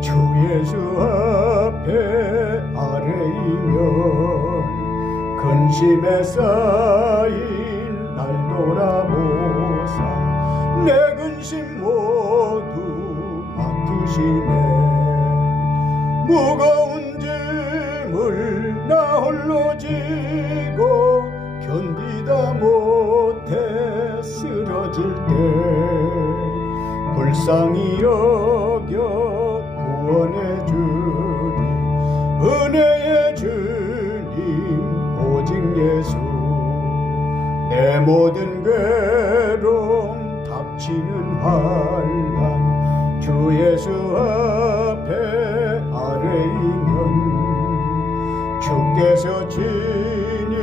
주 예수 앞에 아뢰이면 근심에 쌓인 날 돌아보사 내 근심 모두 맡으시네. 무거운 짐을 나 홀로 지고 견디다 못해 쓰러질 때 불쌍히 여겨 구원해 주니 은혜의 주님 오직 예수. 내 모든 괴로움 닥치는 환난 주 예수 앞에 아뢰이면 주께서 친히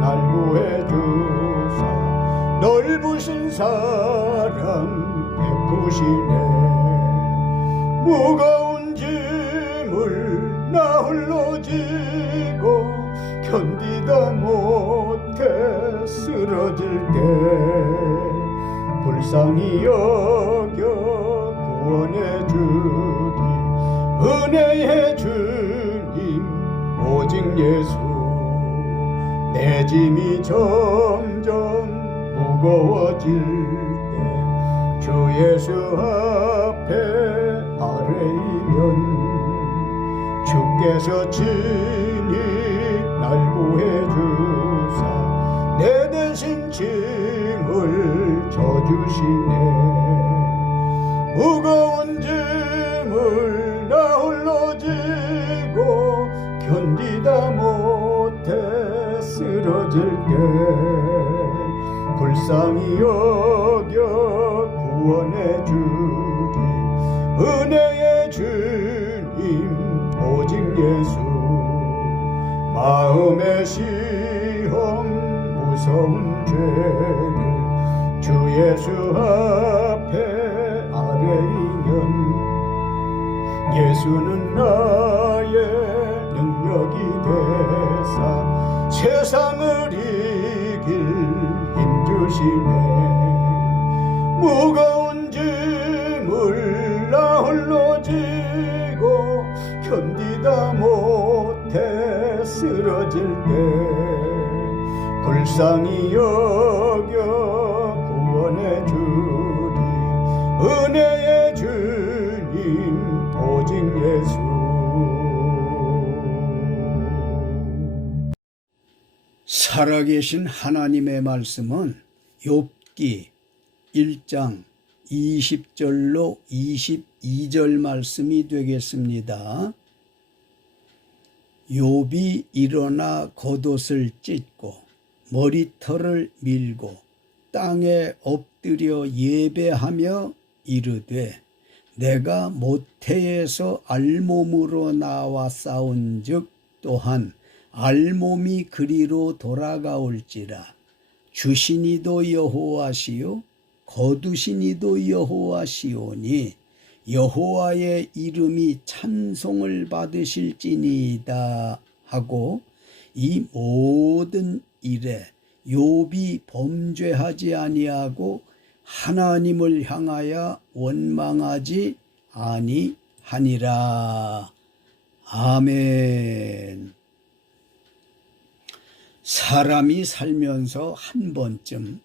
날 구해 주사 넓으신 사랑 베푸시네. 무거운 짐을 나 홀로 지고 견디다 못해 쓰러질 때 불쌍히 여겨 구원해 주니 은혜의 주님 오직 예수. 내 짐이 점점 무거워질 때 주 예수 앞에 아뢰이면 주께서 친히 날 구해 주사 내 대신 짐을 져주시네. 무거운 짐을 나 홀로 지고 견디다 못해 쓰러질 때 불쌍히 여겨 구원해 주니 은혜의 주님 오직 예수. 마음의 시험 무서운 죄를 주 예수 앞에 아뢰이면 예수는 나의 능력이 되사 세상을 이길 힘 주시네. 무거운 짐을 나 홀로 지고 견디다 못해 쓰러질 때 불쌍히 여겨 구원해 주니 은혜의 주님 오직 예수. 살아계신 하나님의 말씀은 욥기 1장 20절로 22절 말씀이 되겠습니다. 욥이 일어나 겉옷을 찢고 머리털을 밀고 땅에 엎드려 예배하며 이르되 내가 모태에서 알몸으로 나와 싸운즉 또한 알몸이 그리로 돌아가올지라. 주시니도 여호와시요 거두시니도 여호와시오니 여호와의 이름이 찬송을 받으실지니이다 하고 이 모든 일에 욥이 범죄하지 아니하고 하나님을 향하여 원망하지 아니하니라. 아멘. 사람이 살면서 한 번쯤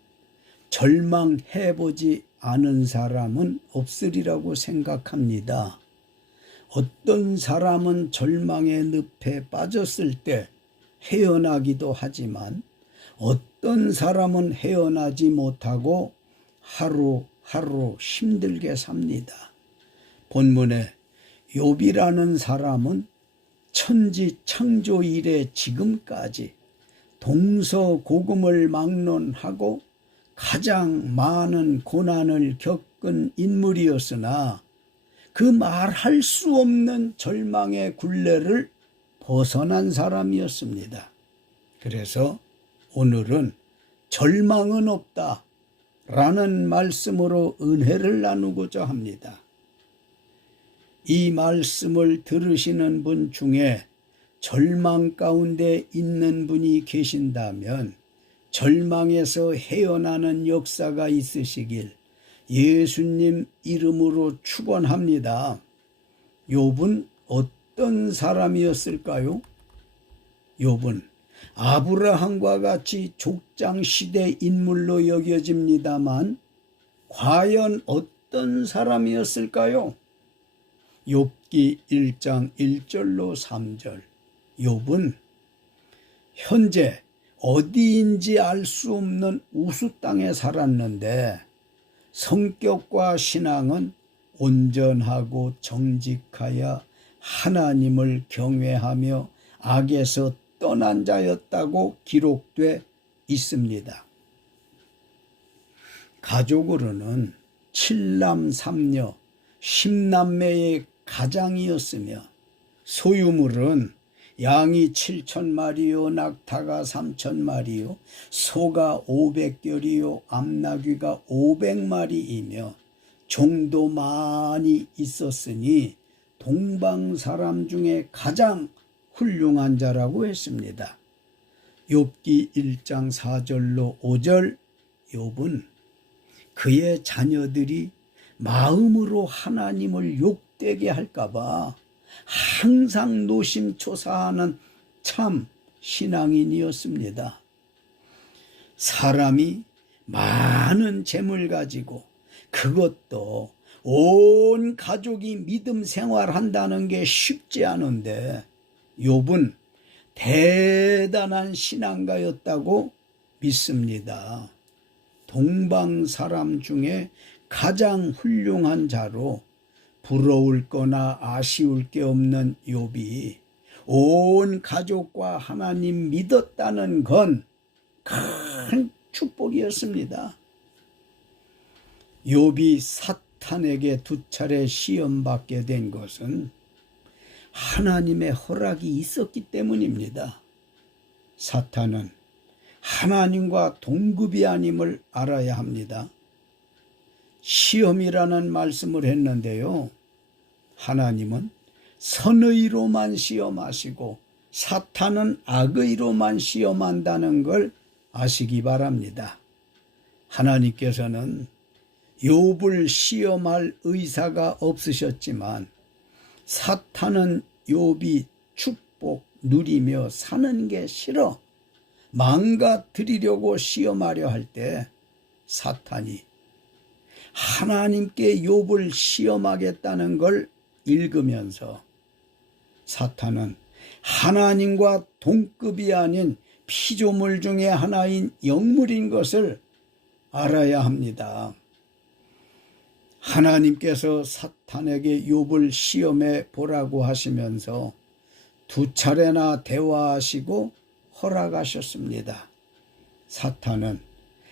절망해보지 않은 사람은 없으리라고 생각합니다. 어떤 사람은 절망의 늪에 빠졌을 때 헤어나기도 하지만 어떤 사람은 헤어나지 못하고 하루하루 힘들게 삽니다. 본문에 욥이라는 사람은 천지 창조 이래 지금까지 동서고금을 막론하고 가장 많은 고난을 겪은 인물이었으나 그 말할 수 없는 절망의 굴레를 벗어난 사람이었습니다. 그래서 오늘은 절망은 없다 라는 말씀으로 은혜를 나누고자 합니다. 이 말씀을 들으시는 분 중에 절망 가운데 있는 분이 계신다면 절망에서 헤어나는 역사가 있으시길 예수님 이름으로 축원합니다. 욥은 어떤 사람이었을까요? 욥은 아브라함과 같이 족장시대 인물로 여겨집니다만 과연 어떤 사람이었을까요? 욥기 1장 1절로 3절. 욥은 현재 어디인지 알 수 없는 우수 땅에 살았는데 성격과 신앙은 온전하고 정직하여 하나님을 경외하며 악에서 떠난 자였다고 기록돼 있습니다. 가족으로는 7남 3녀 10남매의 가장이었으며 소유물은 양이 7,000마리요 낙타가 3,000마리요 소가 500결이요 암나귀가 500마리이며 종도 많이 있었으니 동방 사람 중에 가장 훌륭한 자라고 했습니다. 욥기 1장 4절로 5절. 욥은 그의 자녀들이 마음으로 하나님을 욕되게 할까봐 항상 노심초사하는 참 신앙인이었습니다. 사람이 많은 재물 가지고 그것도 온 가족이 믿음 생활한다는 게 쉽지 않은데 욥은 대단한 신앙가였다고 믿습니다. 동방 사람 중에 가장 훌륭한 자로 부러울 거나 아쉬울 게 없는 욥이 온 가족과 하나님 믿었다는 건 큰 축복이었습니다. 욥이 사탄에게 2차례 시험받게 된 것은 하나님의 허락이 있었기 때문입니다. 사탄은 하나님과 동급이 아님을 알아야 합니다. 시험이라는 말씀을 했는데요. 하나님은 선의로만 시험하시고 사탄은 악의로만 시험한다는 걸 아시기 바랍니다. 하나님께서는 욥을 시험할 의사가 없으셨지만 사탄은 욥이 축복 누리며 사는 게 싫어 망가뜨리려고 시험하려 할 때 사탄이 하나님께 욥을 시험하겠다는 걸 읽으면서 사탄은 하나님과 동급이 아닌 피조물 중에 하나인 영물인 것을 알아야 합니다. 하나님께서 사탄에게 욥을 시험해 보라고 하시면서 2차례나 대화하시고 허락하셨습니다. 사탄은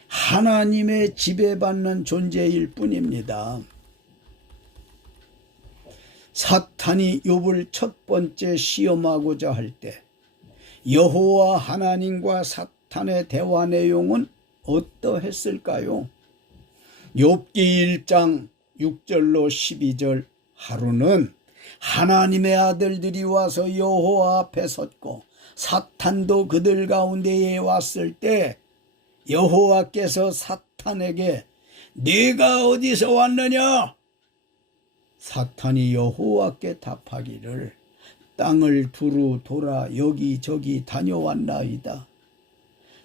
하나님의 지배받는 존재일 뿐입니다. 사탄이 욥을 첫 번째 시험하고자 할 때 여호와 하나님과 사탄의 대화 내용은 어떠했을까요? 욥기 1장 6절로 12절. 하루는 하나님의 아들들이 와서 여호와 앞에 섰고 사탄도 그들 가운데에 왔을 때 여호와께서 사탄에게 네가 어디서 왔느냐? 사탄이 여호와께 답하기를 땅을 두루 돌아 여기저기 다녀왔나이다.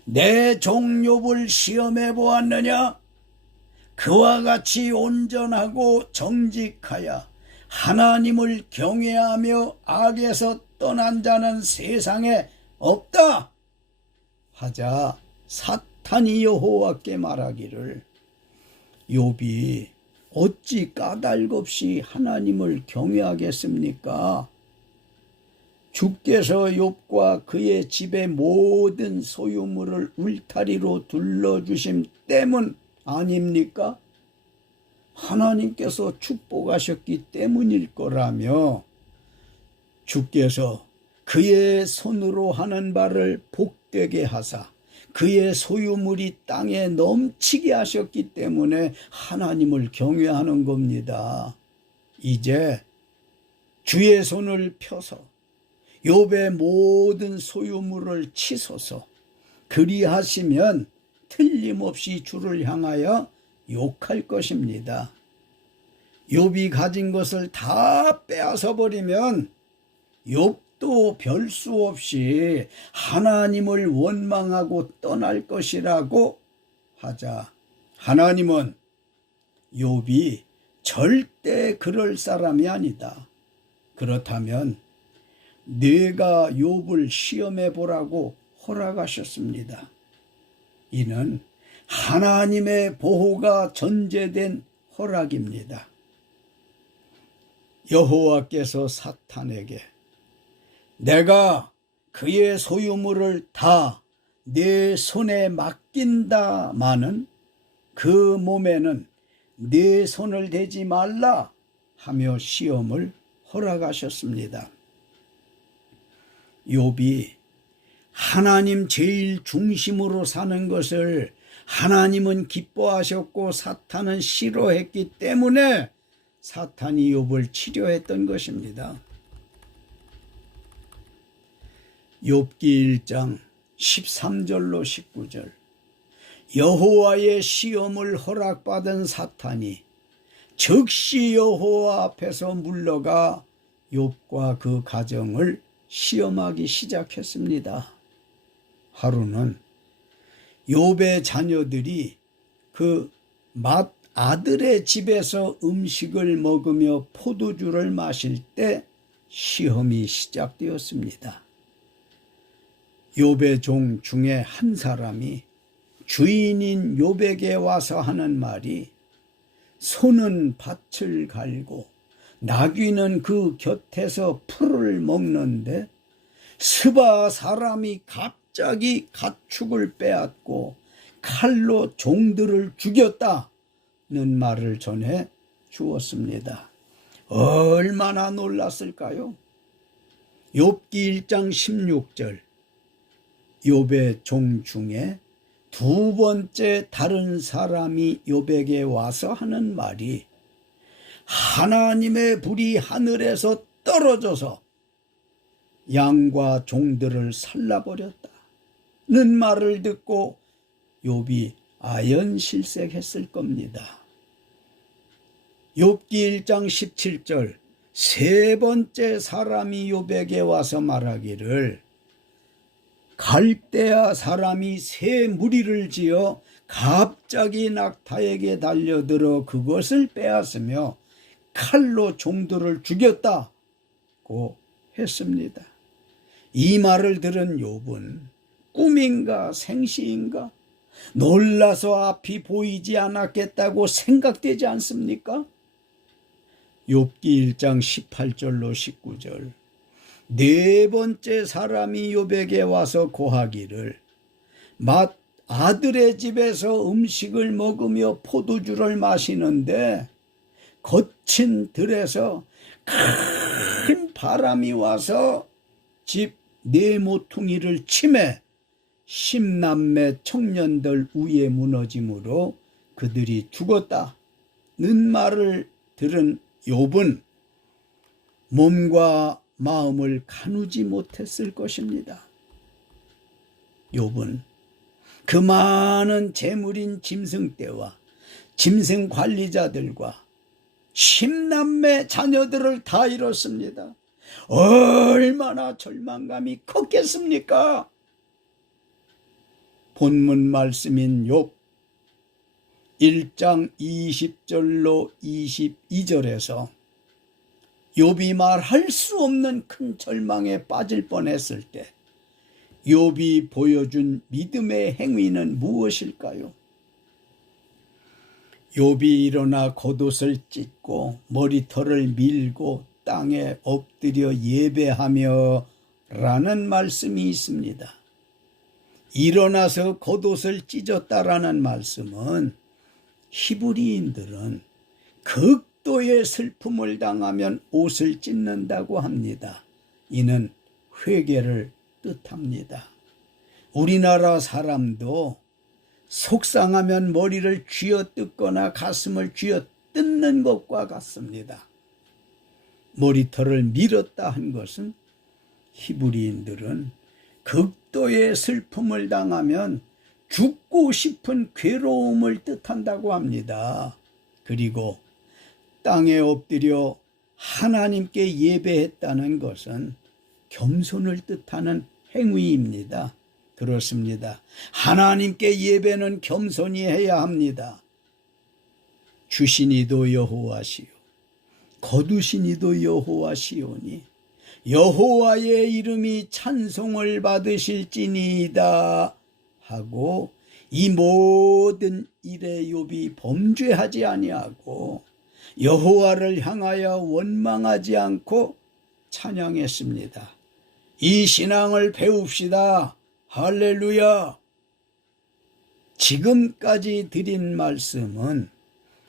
내 종 욥을 시험해 보았느냐? 그와 같이 온전하고 정직하여 하나님을 경외하며 악에서 떠난 자는 세상에 없다 하자 사탄이 여호와께 말하기를 욥이 어찌 까닭없이 하나님을 경외하겠습니까? 주께서 욥과 그의 집의 모든 소유물을 울타리로 둘러주심 때문 아닙니까? 하나님께서 축복하셨기 때문일 거라며 주께서 그의 손으로 하는 바를 복되게 하사 그의 소유물이 땅에 넘치게 하셨기 때문에 하나님을 경외하는 겁니다. 이제 주의 손을 펴서 욥의 모든 소유물을 치소서. 그리하시면 틀림없이 주를 향하여 욕할 것입니다. 욥이 가진 것을 다 빼앗아 버리면 욥도 별 수 없이 하나님을 원망하고 떠날 것이라고 하자 하나님은 욥이 절대 그럴 사람이 아니다. 그렇다면 내가 욥을 시험해 보라고 허락하셨습니다. 이는 하나님의 보호가 전제된 허락입니다. 여호와께서 사탄에게 내가 그의 소유물을 다 내 손에 맡긴다마는 그 몸에는 내 손을 대지 말라 하며 시험을 허락하셨습니다. 욥이 하나님 제일 중심으로 사는 것을 하나님은 기뻐하셨고 사탄은 싫어했기 때문에 사탄이 욥을 치료했던 것입니다. 욥기 1장 13절로 19절 여호와의 시험을 허락받은 사탄이 즉시 여호와 앞에서 물러가 욥과 그 가정을 시험하기 시작했습니다. 하루는 욥의 자녀들이 그 맏아들의 집에서 음식을 먹으며 포도주를 마실 때 시험이 시작되었습니다. 욥의 종 중에 한 사람이 주인인 욥에게 와서 하는 말이 소는 밭을 갈고 나귀는 그 곁에서 풀을 먹는데 스바 사람이 갑자기 가축을 빼앗고 칼로 종들을 죽였다는 말을 전해 주었습니다. 얼마나 놀랐을까요? 욥기 1장 16절 욥의 종 중에 두 번째 다른 사람이 욥에게 와서 하는 말이 하나님의 불이 하늘에서 떨어져서 양과 종들을 살라버렸다는 말을 듣고 욥이 아연실색했을 겁니다. 욥기 1장 17절 세 번째 사람이 욥에게 와서 말하기를 갈대아 사람이 새 무리를 지어 갑자기 낙타에게 달려들어 그것을 빼앗으며 칼로 종들을 죽였다고 했습니다. 이 말을 들은 욥은 꿈인가 생시인가 놀라서 앞이 보이지 않았겠다고 생각되지 않습니까? 욥기 1장 18절로 19절 네 번째 사람이 욥에게 와서 고하기를 맏아들의 집에서 음식을 먹으며 포도주를 마시는데 거친 들에서 큰 바람이 와서 집 네 모퉁이를 치매 10남매 청년들 위에 무너짐으로 그들이 죽었다는 말을 들은 욥은 몸과 마음을 가누지 못했을 것입니다. 욥은 그 많은 재물인 짐승떼와 짐승 관리자들과 10남매 자녀들을 다 잃었습니다. 얼마나 절망감이 컸겠습니까? 본문 말씀인 욥 1장 20절로 22절에서 욥이 말할 수 없는 큰 절망에 빠질 뻔했을 때 욥이 보여준 믿음의 행위는 무엇일까요? 욥이 일어나 겉옷을 찢고 머리털을 밀고 땅에 엎드려 예배하며 라는 말씀이 있습니다. 일어나서 겉옷을 찢었다라는 말씀은 히브리인들은 극도의 슬픔을 당하면 옷을 찢는다고 합니다. 이는 회개를 뜻합니다. 우리나라 사람도 속상하면 머리를 쥐어뜯거나 가슴을 쥐어뜯는 것과 같습니다. 머리털을 밀었다 한 것은 히브리인들은 극도의 슬픔을 당하면 죽고 싶은 괴로움을 뜻한다고 합니다. 그리고 땅에 엎드려 하나님께 예배했다는 것은 겸손을 뜻하는 행위입니다. 그렇습니다. 하나님께 예배는 겸손히 해야 합니다. 주시니도 여호와시요 거두시니도 여호와시오니 여호와의 이름이 찬송을 받으실지니이다 하고 이 모든 일에 욥이 범죄하지 아니하고 여호와를 향하여 원망하지 않고 찬양했습니다. 이 신앙을 배웁시다. 할렐루야. 지금까지 드린 말씀은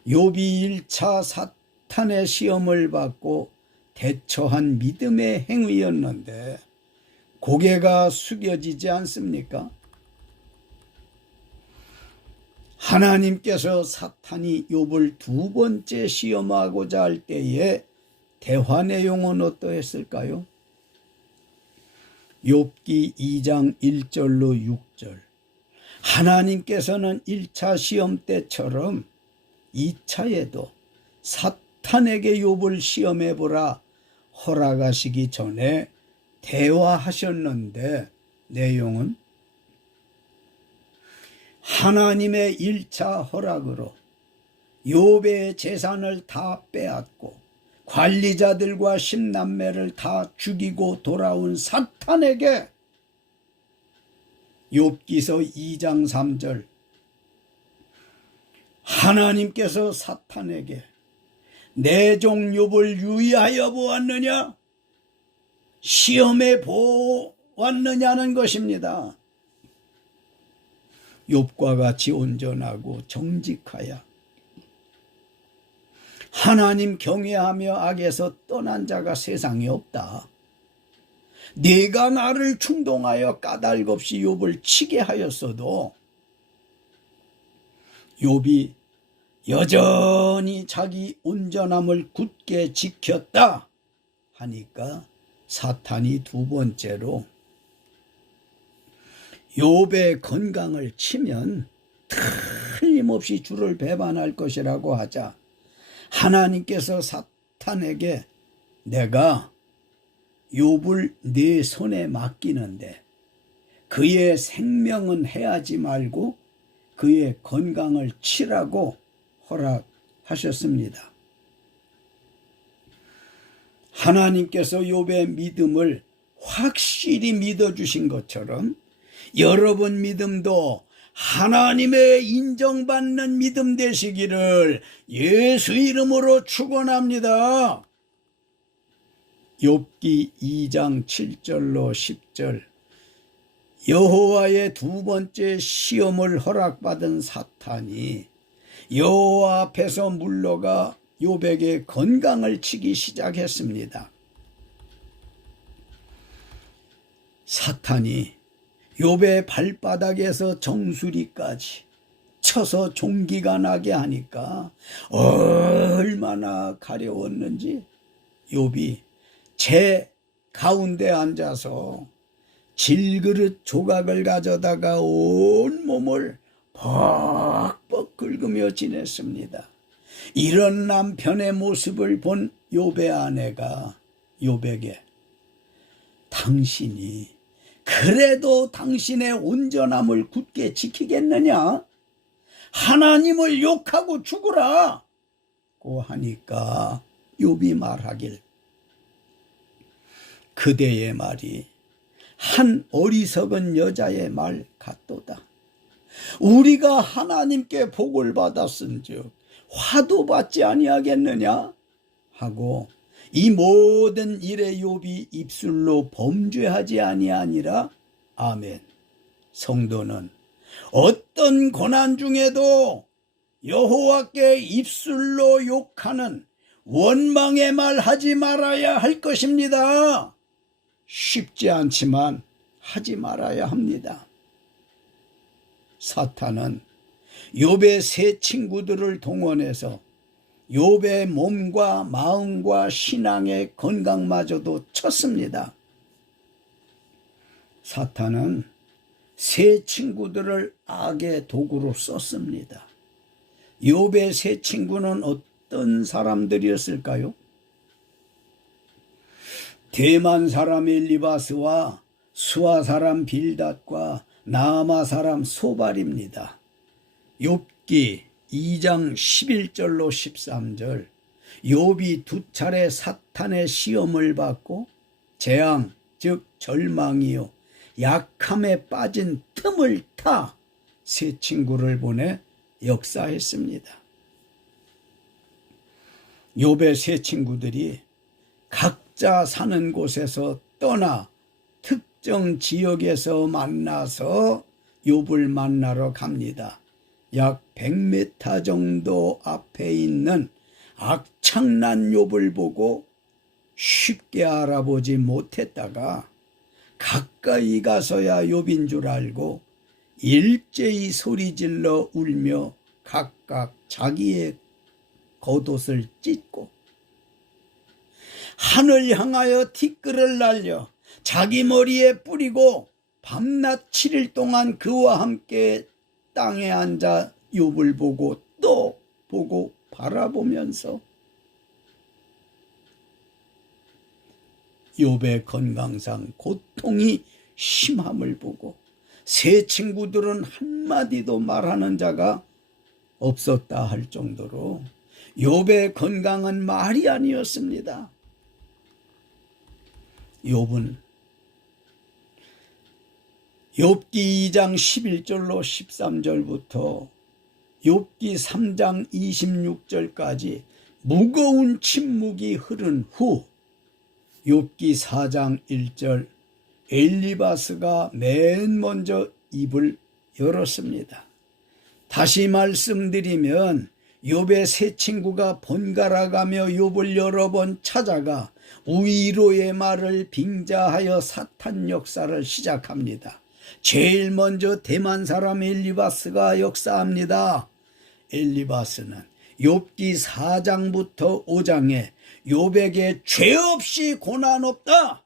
욥이 1차 사탄의 시험을 받고 대처한 믿음의 행위였는데 고개가 숙여지지 않습니까? 하나님께서 사탄이 욥을 두 번째 시험하고자 할 때에 대화 내용은 어떠했을까요? 욥기 2장 1절로 6절. 하나님께서는 1차 시험 때처럼 2차에도 사탄에게 욥을 시험해보라 허락하시기 전에 대화하셨는데 내용은 하나님의 1차 허락으로 욥의 재산을 다 빼앗고 관리자들과 10남매를 다 죽이고 돌아온 사탄에게 욥기서 2장 3절 하나님께서 사탄에게 내 종 욥을 유의하여 보았느냐? 시험해 보았느냐는 것입니다. 욥과 같이 온전하고 정직하여 하나님 경외하며 악에서 떠난 자가 세상에 없다. 네가 나를 충동하여 까닭없이 욥을 치게 하였어도 욥이 여전히 자기 온전함을 굳게 지켰다 하니까 사탄이 두 번째로 욥의 건강을 치면 틀림없이 주를 배반할 것이라고 하자 하나님께서 사탄에게 내가 욥을 네 손에 맡기는데 그의 생명은 해하지 말고 그의 건강을 치라고 허락하셨습니다. 하나님께서 욥의 믿음을 확실히 믿어주신 것처럼 여러분 믿음도 하나님의 인정받는 믿음 되시기를 예수 이름으로 축원합니다. 욥기 2장 7절로 10절 여호와의 두 번째 시험을 허락받은 사탄이 여호와 앞에서 물러가 욥에게 건강을 치기 시작했습니다. 사탄이 욥의 발바닥에서 정수리까지 쳐서 종기가 나게 하니까 얼마나 가려웠는지 욥이 제 가운데 앉아서 질그릇 조각을 가져다가 온 몸을 벅벅 긁으며 지냈습니다. 이런 남편의 모습을 본 욥의 아내가 욥에게 당신이 그래도 당신의 온전함을 굳게 지키겠느냐? 하나님을 욕하고 죽으라! 고 하니까 욥이 말하길 그대의 말이 한 어리석은 여자의 말 같도다. 우리가 하나님께 복을 받았은즉 화도 받지 아니하겠느냐? 하고 이 모든 일에 욥이 입술로 범죄하지 아니하니라. 아멘. 성도는 어떤 고난 중에도 여호와께 입술로 욕하는 원망의 말 하지 말아야 할 것입니다. 쉽지 않지만 하지 말아야 합니다. 사탄은 욥의 세 친구들을 동원해서 욥의 몸과 마음과 신앙의 건강마저도 쳤습니다. 사탄은 세 친구들을 악의 도구로 썼습니다. 욥의 세 친구는 어떤 사람들이었을까요? 대만 사람 엘리바스와 수아 사람 빌닷과 나아마 사람 소발입니다. 욥기 2장 11절로 13절, 욥이 두 차례 사탄의 시험을 받고 재앙, 즉 절망이요 약함에 빠진 틈을 타 세 친구를 보내 역사했습니다. 욥의 세 친구들이 각자 사는 곳에서 떠나 특정 지역에서 만나서 욥을 만나러 갑니다. 약 100m 정도 앞에 있는 악창난 욥을 보고 쉽게 알아보지 못했다가 가까이 가서야 욥인 줄 알고 일제히 소리질러 울며 각각 자기의 겉옷을 찢고 하늘 향하여 티끌을 날려 자기 머리에 뿌리고 밤낮 7일 동안 그와 함께 땅에 앉아 욥을 보고 또 보고 바라보면서 욥의 건강상 고통이 심함을 보고 세 친구들은 한마디도 말하는 자가 없었다 할 정도로 욥의 건강은 말이 아니었습니다. 욥은 욥기 2장 11절로 13절부터 욥기 3장 26절까지 무거운 침묵이 흐른 후 욥기 4장 1절 엘리바스가 맨 먼저 입을 열었습니다. 다시 말씀드리면 욥의 세 친구가 번갈아가며 욥을 여러 번 찾아가 위로의 말을 빙자하여 사탄 역사를 시작합니다. 제일 먼저 대만 사람 엘리바스가 역사합니다. 엘리바스는 욥기 4장부터 5장에 욥에게 죄 없이 고난 없다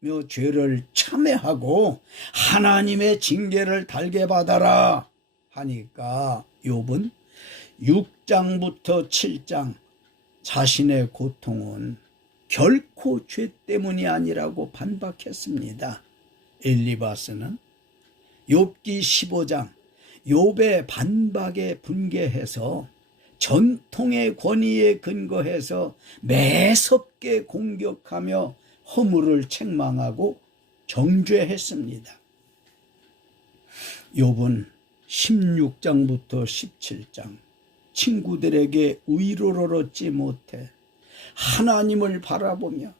며 죄를 참회하고 하나님의 징계를 달게 받아라 하니까 욥은 6장부터 7장 자신의 고통은 결코 죄 때문이 아니라고 반박했습니다. 엘리바스는 욥기 15장 욥의 반박에 분개해서 전통의 권위에 근거해서 매섭게 공격하며 허물을 책망하고 정죄했습니다. 욥은 16장부터 17장 친구들에게 위로를 얻지 못해 하나님을 바라보며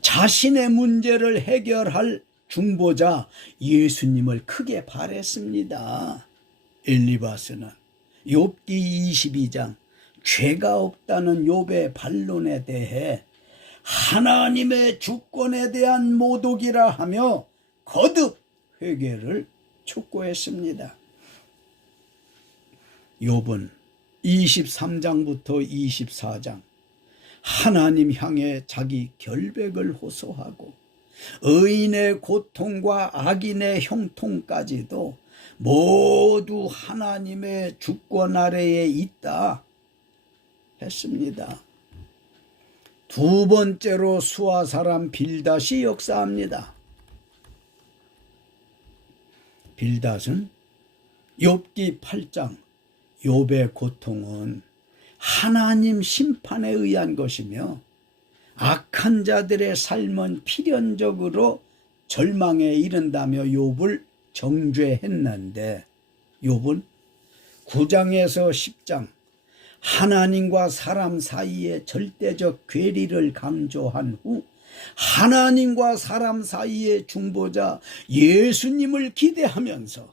자신의 문제를 해결할 중보자 예수님을 크게 바랬습니다. 엘리바스는 욥기 22장 죄가 없다는 욥의 반론에 대해 하나님의 주권에 대한 모독이라 하며 거듭 회개를 촉구했습니다. 욥은 23장부터 24장 하나님 향해 자기 결백을 호소하고 의인의 고통과 악인의 형통까지도 모두 하나님의 주권 아래에 있다 했습니다. 두 번째로 수아 사람 빌닷이 역사합니다. 빌닷은 욥기 8장 욥의 고통은 하나님 심판에 의한 것이며 악한 자들의 삶은 필연적으로 절망에 이른다며 욥을 정죄했는데 욥은 9장에서 10장 하나님과 사람 사이의 절대적 괴리를 강조한 후 하나님과 사람 사이의 중보자 예수님을 기대하면서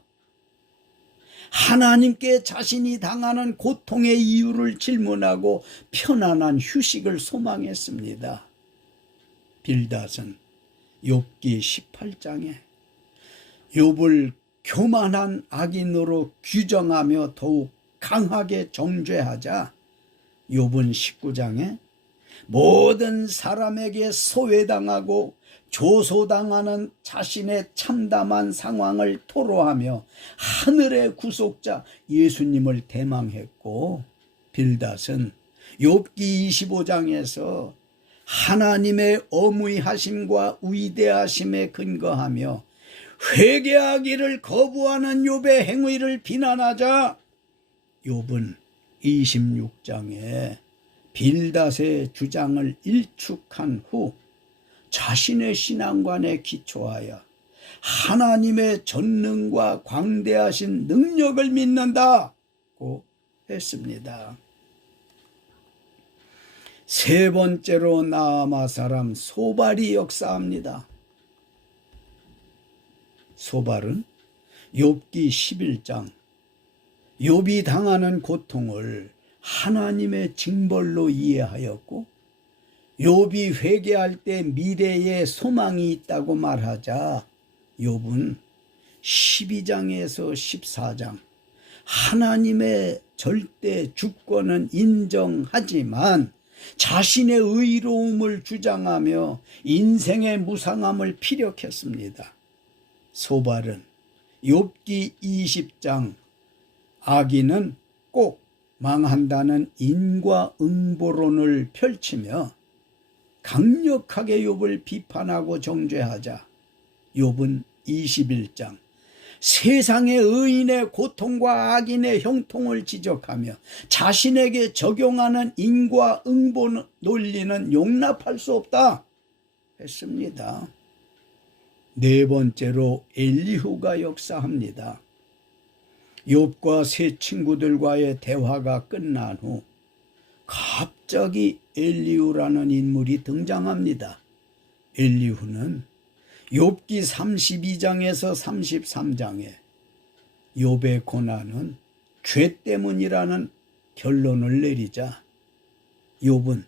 하나님께 자신이 당하는 고통의 이유를 질문하고 편안한 휴식을 소망했습니다. 빌닷은 욥기 18장에 욥을 교만한 악인으로 규정하며 더욱 강하게 정죄하자 욥은 19장에 모든 사람에게 소외당하고 조소당하는 자신의 참담한 상황을 토로하며 하늘의 구속자 예수님을 대망했고, 빌닷은 욥기 25장에서 하나님의 어무하심과 위대하심에 근거하며 회개하기를 거부하는 욥의 행위를 비난하자 욥은 26장에 빌닷의 주장을 일축한 후 자신의 신앙관에 기초하여 하나님의 전능과 광대하신 능력을 믿는다고 했습니다. 세 번째로 나아마 사람 소발이 역사합니다. 소발은 욥기 11장 욥이 당하는 고통을 하나님의 징벌로 이해하였고, 욥이 회개할 때 미래에 소망이 있다고 말하자 욥은 12장에서 14장 하나님의 절대 주권은 인정하지만 자신의 의로움을 주장하며 인생의 무상함을 피력했습니다. 소발은 욥기 20장 악인은 꼭 망한다는 인과응보론을 펼치며 강력하게 욥을 비판하고 정죄하자 욥은 21장 세상의 의인의 고통과 악인의 형통을 지적하며 자신에게 적용하는 인과응보 논리는 용납할 수 없다 했습니다. 네 번째로 엘리후가 역사합니다. 욥과 세 친구들과의 대화가 끝난 후 갑자기 엘리후라는 인물이 등장합니다. 엘리후는 욥기 32장에서 33장에 욥의 고난은 죄 때문이라는 결론을 내리자 욥은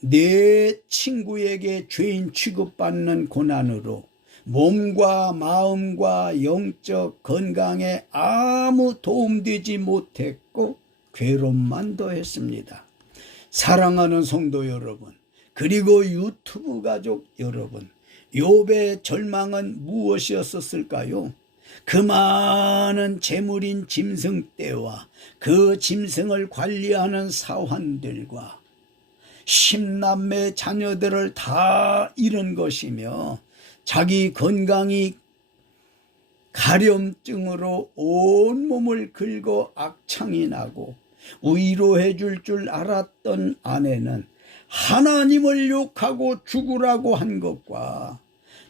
내 친구에게 죄인 취급받는 고난으로 몸과 마음과 영적 건강에 아무 도움되지 못했고 괴롭만 더했습니다. 사랑하는 성도 여러분, 그리고 유튜브 가족 여러분, 욥의 절망은 무엇이었을까요? 그 많은 재물인 짐승떼와 그 짐승을 관리하는 사환들과 10남매 자녀들을 다 잃은 것이며 자기 건강이 가려움증으로 온몸을 긁어 악창이 나고 위로해 줄 알았던 아내는 하나님을 욕하고 죽으라고 한 것과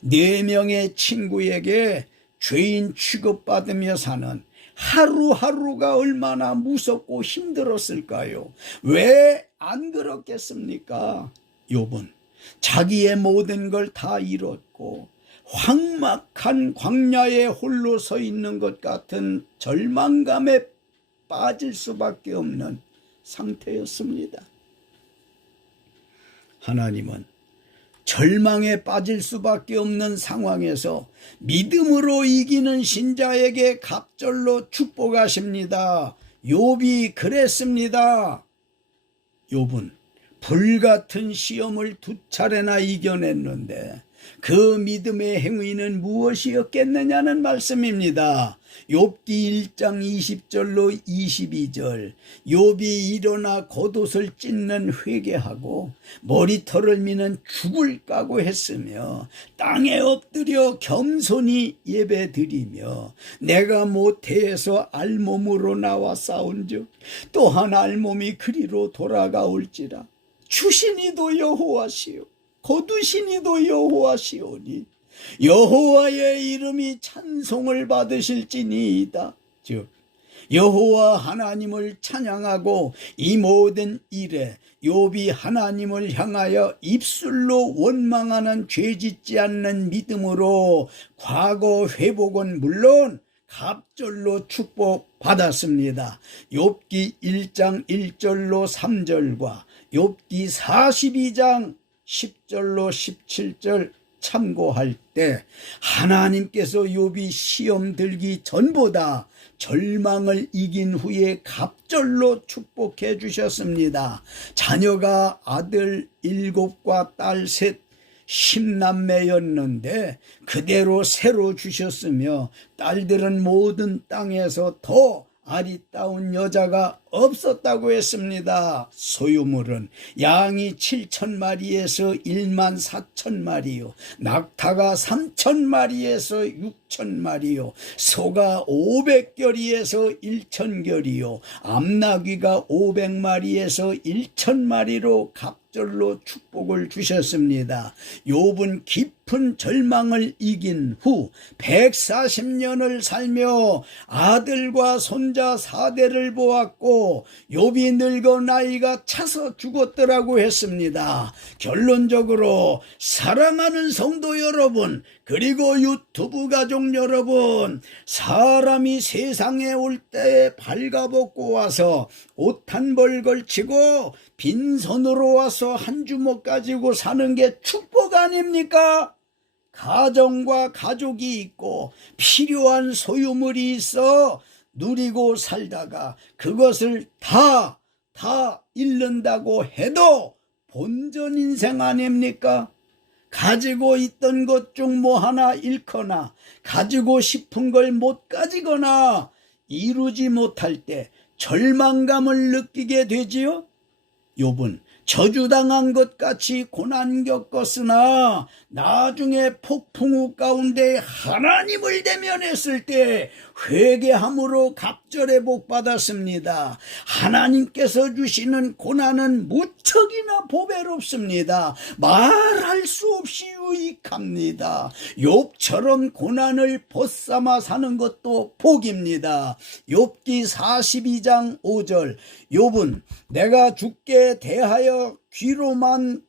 4명의 친구에게 죄인 취급받으며 사는 하루하루가 얼마나 무섭고 힘들었을까요? 왜 안 그렇겠습니까? 욥은 자기의 모든 걸 다 잃었고 황막한 광야에 홀로 서 있는 것 같은 절망감에 빠질 수밖에 없는 상태였습니다. 하나님은 절망에 빠질 수밖에 없는 상황에서 믿음으로 이기는 신자에게 갑절로 축복하십니다. 욥이 그랬습니다. 욥은 불같은 시험을 2차례나 이겨냈는데 그 믿음의 행위는 무엇이었겠느냐는 말씀입니다. 욥기 1장 20절로 22절 욥이 일어나 겉옷을 찢는 회개하고 머리털을 미는 죽을 각오했으며 땅에 엎드려 겸손히 예배드리며 내가 모태에서 알몸으로 나와 싸운즉 또한 알몸이 그리로 돌아가올지라 주시니도 여호와시요 거두시니도 여호와시오니 여호와의 이름이 찬송을 받으실지니이다. 즉 여호와 하나님을 찬양하고 이 모든 일에 욥이 하나님을 향하여 입술로 원망하는 죄짓지 않는 믿음으로 과거 회복은 물론 갑절로 축복받았습니다. 욥기 1장 1절로 3절과 욥기 42장 10절로 17절 참고할 때 하나님께서 욥이 시험 들기 전보다 절망을 이긴 후에 갑절로 축복해 주셨습니다. 자녀가 아들 7과 딸 3, 10남매였는데 그대로 새로 주셨으며 딸들은 모든 땅에서 더 아리따운 여자가 없었다고 했습니다. 소유물은 양이 7,000마리에서 14,000마리요, 낙타가 3,000마리에서 6,000마리요, 소가 500결이에서 1,000결이요, 암나귀가 500마리에서 1,000마리로 절로 축복을 주셨습니다. 욥은 깊은 절망을 이긴 후 140년을 살며 아들과 손자 4대를 보았고 욥이 늙어 나이가 차서 죽었더라고 했습니다. 결론적으로 사랑하는 성도 여러분, 그리고 유튜브 가족 여러분, 사람이 세상에 올 때 발가벗고 와서 옷 한 벌 걸치고 빈손으로 와서 한 주먹 가지고 사는 게 축복 아닙니까? 가정과 가족이 있고 필요한 소유물이 있어 누리고 살다가 그것을 다 잃는다고 해도 본전 인생 아닙니까? 가지고 있던 것 중 뭐 하나 잃거나 가지고 싶은 걸 못 가지거나 이루지 못할 때 절망감을 느끼게 되지요. 욥은 저주당한 것 같이 고난 겪었으나 나중에 폭풍우 가운데 하나님을 대면했을 때 회개함으로 갑절의 복 받았습니다. 하나님께서 주시는 고난은 무척이나 보배롭습니다. 말할 수 없이 유익합니다. 욥처럼 고난을 벗삼아 사는 것도 복입니다. 욥기 42장 5절, 욥은 내가 주께 대하여 귀로만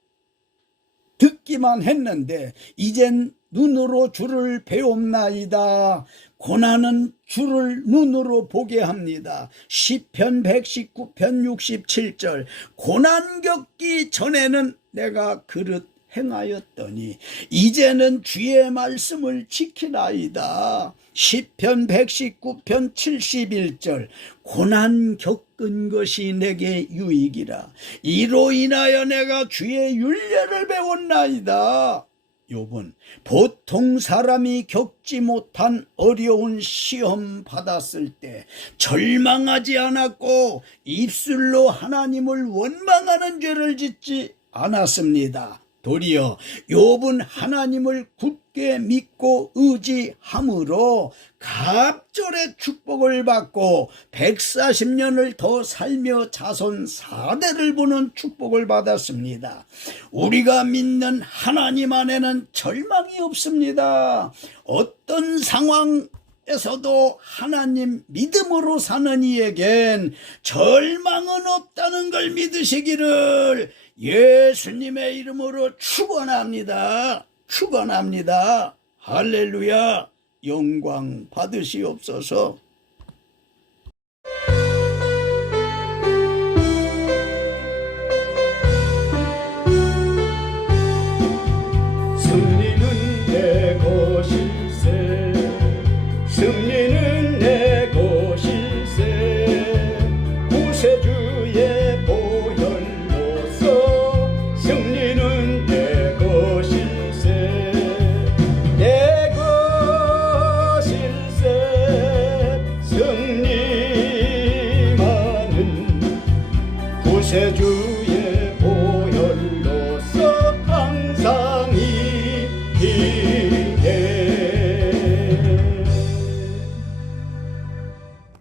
듣기만 했는데 이젠 눈으로 주를 배움나이다. 고난은 주를 눈으로 보게 합니다. 시편 119편 67절, 고난 겪기 전에는 내가 그릇 행하였더니 이제는 주의 말씀을 지키나이다. 시편 119편 71절, 고난 겪은 것이 내게 유익이라. 이로 인하여 내가 주의 율례를 배웠나이다. 욥은 보통 사람이 겪지 못한 어려운 시험 받았을 때 절망하지 않았고 입술로 하나님을 원망하는 죄를 짓지 않았습니다. 도리어 욥은 하나님을 굳게 믿고 의지함으로 갑절의 축복을 받고 140년을 더 살며 자손 4대를 보는 축복을 받았습니다. 우리가 믿는 하나님 안에는 절망이 없습니다. 어떤 상황에서도 하나님 믿음으로 사는 이에겐 절망은 없다는 걸 믿으시기를 예수님의 이름으로 축원합니다. 축원합니다. 할렐루야. 영광 받으시옵소서.